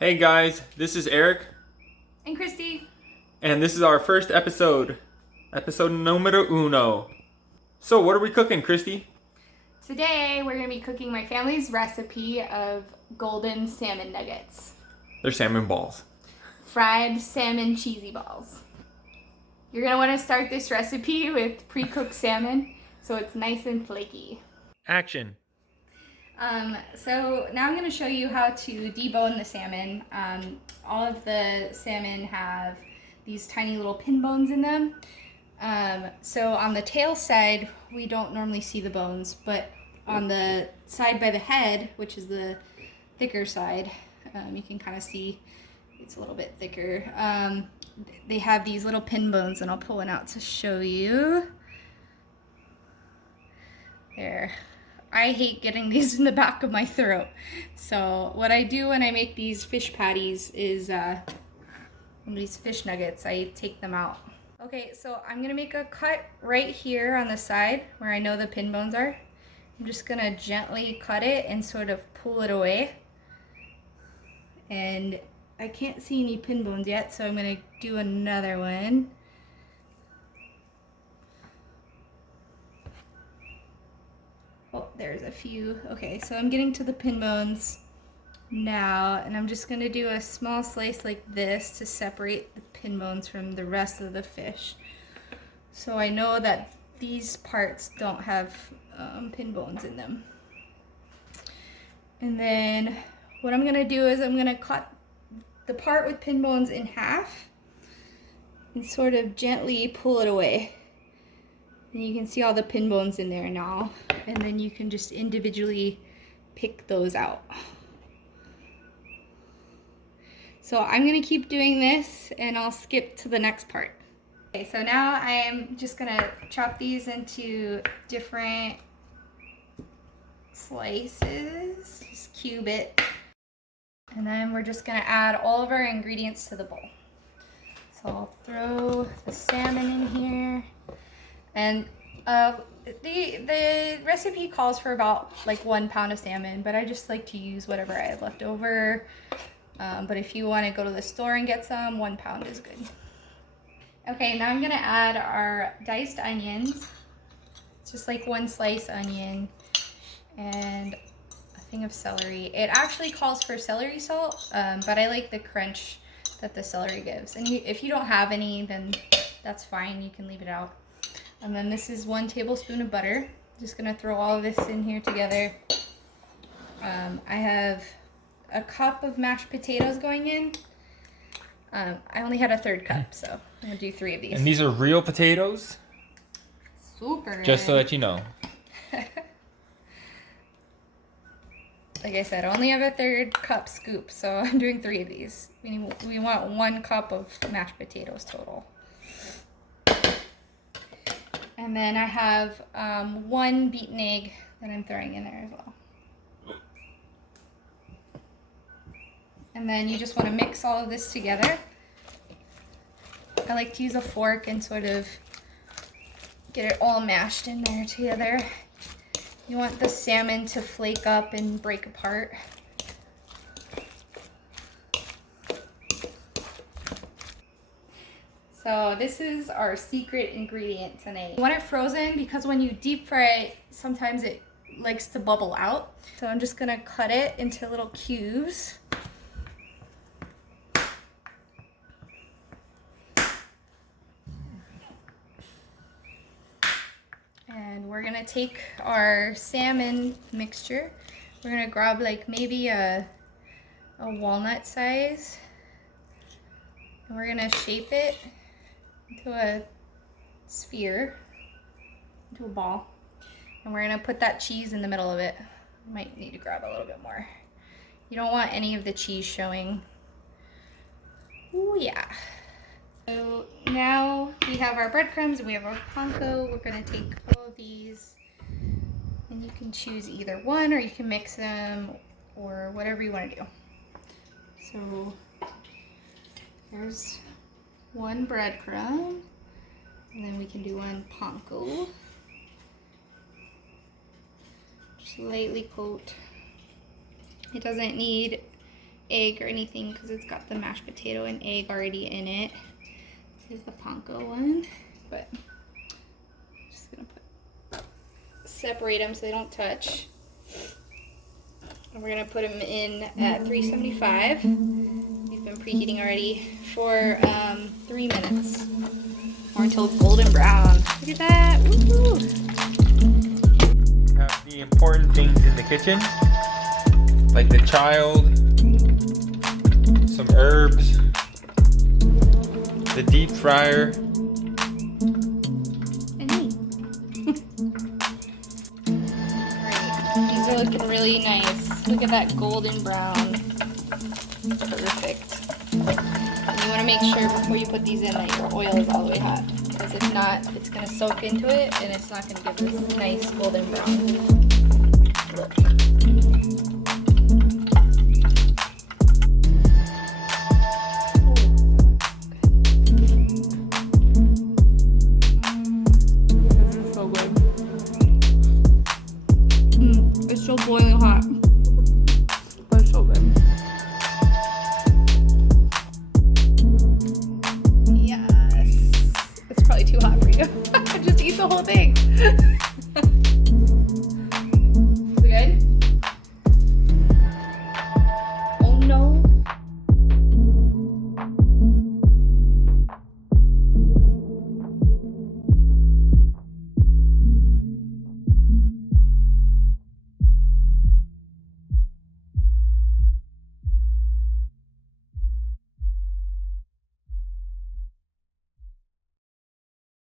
Hey guys, this is Eric, And Christy. and this is our first episode, episode numero uno. So, what are we cooking, Christy? Today we're going to be cooking my family's recipe of golden salmon nuggets. They're salmon balls. Fried salmon cheesy balls. You're going to want to start this recipe with pre-cooked salmon so it's nice and flaky. Action. So now I'm going to show you how to debone the salmon. All of the salmon have these tiny little pin bones in them. So on the tail side, we don't normally see the bones, but on the side by the head, which is the thicker side, you can kind of see it's a little bit thicker. They have these little pin bones, and I'll pull one out to show you. There. I hate getting these in the back of my throat. So what I do when I make these fish patties is, these fish nuggets, I take them out. Okay, so I'm gonna make a cut right here on the side where I know the pin bones are. I'm just gonna gently cut it and sort of pull it away. And I can't see any pin bones yet, so I'm gonna do another one. Oh, there's a few. Okay, so I'm getting to the pin bones now, and I'm just gonna do a small slice like this to separate the pin bones from the rest of the fish. So I know that these parts don't have pin bones in them. And then what I'm gonna do is I'm gonna cut the part with pin bones in half and sort of gently pull it away. And you can see all the pin bones in there now. And then you can just individually pick those out. So I'm gonna keep doing this and I'll skip to the next part. Okay, so now I am just gonna chop these into different slices, just cube it. And then we're just gonna add all of our ingredients to the bowl. So I'll throw the salmon in here. And the recipe calls for about like 1 pound of salmon, but I just like to use whatever I have left over. But if you want to go to the store and get some, 1 pound is good. Okay, now I'm gonna add our diced onions. It's just like 1 slice onion and a thing of celery. It actually calls for celery salt, but I like the crunch that the celery gives. And if you don't have any, then that's fine, you can leave it out. And then this is 1 tablespoon of butter. Just gonna throw all of this in here together. I have a cup of mashed potatoes going in. I only had a 1/3 cup, so I'm gonna do 3 of these. And these are real potatoes? Super. Just so that you know. Like I said, I only have a 1/3 cup scoop, so I'm doing 3 of these. We want 1 cup of mashed potatoes total. And then I have 1 beaten egg that I'm throwing in there as well. And then you just want to mix all of this together. I like to use a fork and sort of get it all mashed in there together. You want the salmon to flake up and break apart. So this is our secret ingredient tonight. You want it frozen because when you deep fry it, sometimes it likes to bubble out. So I'm just gonna cut it into little cubes. And we're gonna take our salmon mixture. We're gonna grab like maybe a walnut size. And we're gonna shape it into a sphere, into a ball. And we're gonna put that cheese in the middle of it. Might need to grab a little bit more. You don't want any of the cheese showing. Ooh, yeah. So now we have our breadcrumbs and we have our panko. We're gonna take all of these and you can choose either one or you can mix them or whatever you wanna do. So there's 1 breadcrumb, and then we can do 1 panko. Just lightly coat. It doesn't need egg or anything because it's got the mashed potato and egg already in it. Here's the panko one, but just gonna separate them so they don't touch. And we're gonna put them in at 375. We've been preheating already for 3 minutes, or until it's golden brown. Look at that! Woohoo! We have the important things in the kitchen, like the child, some herbs, the deep fryer, and me. Alright, these are looking really nice. Look at that golden brown. Perfect. And you want to make sure before you put these in that your oil is all the way hot. Because if not, it's going to soak into it and it's not going to give this nice golden brown look. This is so good. It's still boiling hot. But it's so good. Yes. It's probably too hot for you. Just eat the whole thing. Is it good? Oh no.